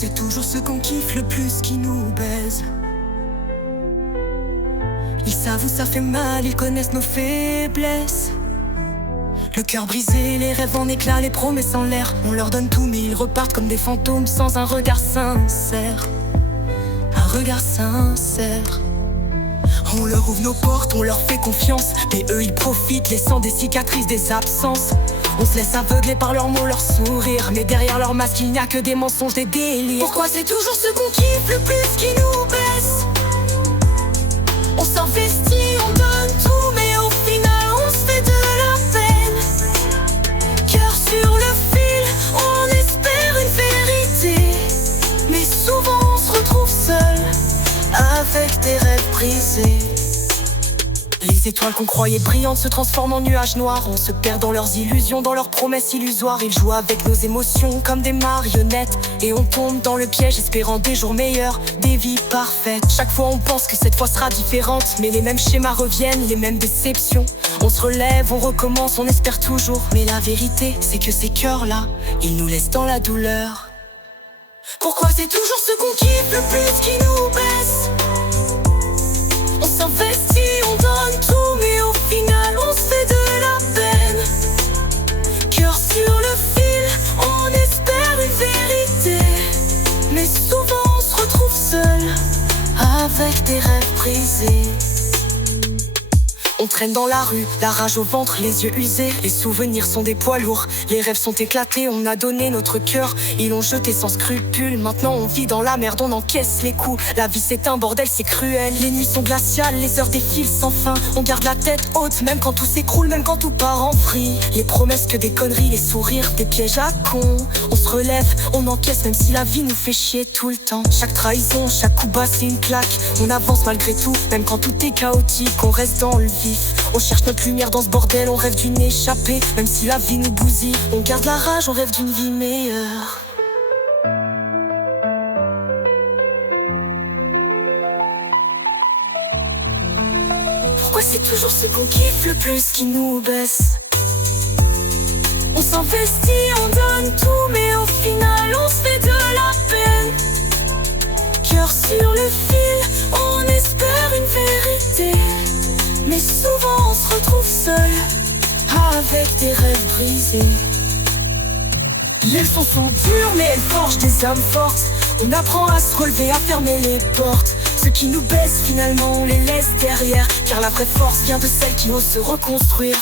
c'est toujours ceux qu'on kiffe le plus qui nous baisent. Ils savent où ça fait mal, ils connaissent nos faiblesses. Le cœur brisé, les rêves en éclats, les promesses en l'air. On leur donne tout mais ils repartent comme des fantômes sans un regard sincère. Un regard sincère. On leur ouvre nos portes, on leur fait confiance, mais eux ils profitent, laissant des cicatrices, des absences. On se laisse aveugler par leurs mots, leurs sourires, mais derrière leur masque il n'y a que des mensonges, des délires. Pourquoi c'est toujours ceux qu'on kiffe le plus qui nous baissent? On s'investit, on donne tout, mais au final on se fait de la peine. Cœur sur le fil, on espère une vérité, mais souvent on se retrouve seul, avec des rêves brisés. Les étoiles qu'on croyait brillantes se transforment en nuages noirs. On se perd dans leurs illusions, dans leurs promesses illusoires. Ils jouent avec nos émotions comme des marionnettes, et on tombe dans le piège espérant des jours meilleurs, des vies parfaites. Chaque fois on pense que cette fois sera différente, mais les mêmes schémas reviennent, les mêmes déceptions. On se relève, on recommence, on espère toujours, mais la vérité c'est que ces cœurs-là, ils nous laissent dans la douleur. Pourquoi c'est toujours ceux qu'on kiffe le plus qui nous baissent? On s'investit, on donne tout, mais au final on se fait de la peine. Cœur sur le fil, on espère une vérité, mais souvent on se retrouve seul, avec des rêves brisés. On traîne dans la rue, la rage au ventre, les yeux usés. Les souvenirs sont des poids lourds, les rêves sont éclatés. On a donné notre cœur, ils l'ont jeté sans scrupule. Maintenant on vit dans la merde, on encaisse les coups. La vie c'est un bordel, c'est cruel. Les nuits sont glaciales, les heures défilent sans fin. On garde la tête haute, même quand tout s'écroule, même quand tout part en vrille. Les promesses que des conneries, les sourires, des pièges à cons. On se relève, on encaisse même si la vie nous fait chier tout le temps. Chaque trahison, chaque coup bas c'est une claque. On avance malgré tout, même quand tout est chaotique. On reste dans le vif. On cherche notre lumière dans ce bordel, on rêve d'une échappée, même si la vie nous bousille. On garde la rage, on rêve d'une vie meilleure. Pourquoi c'est toujours ceux qu'on kiffe le plus qui nous baissent? On s'investit, on donne tout, mais au final on se fait de la peine. Cœur sur le fil, on espère une vérité, mais souvent on se retrouve seul, avec des rêves brisés. Les leçons sont dures mais elles forgent des âmes fortes. On apprend à se relever, à fermer les portes. Ceux qui nous baissent finalement on les laisse derrière, car la vraie force vient de celles qui osent se reconstruire.